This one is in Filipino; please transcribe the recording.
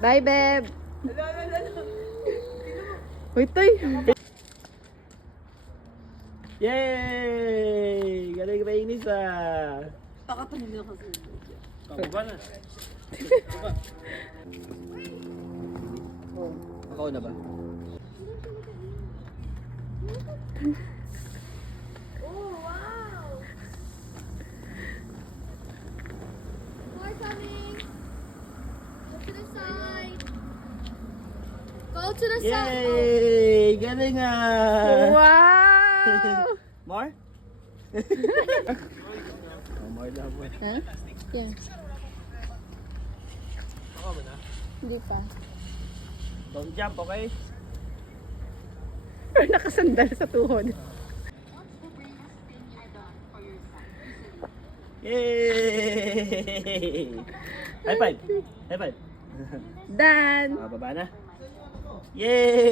Bye, Beb. Uy, Toy. Yay! Galing ba yung Nisa? Pakatumili ako sa Baba na. Baba. Ako na ba? Oh, wow! More coming! Go to the side! Go to the side! Yay! Galing ah! Wow! More? More daw po. Huh? Yeah. Ako ba na? Hindi pa. Don't jump, okay? Or nakasandal sa tuhod. Yay! High five! High five! Dan! Baba na. Yay!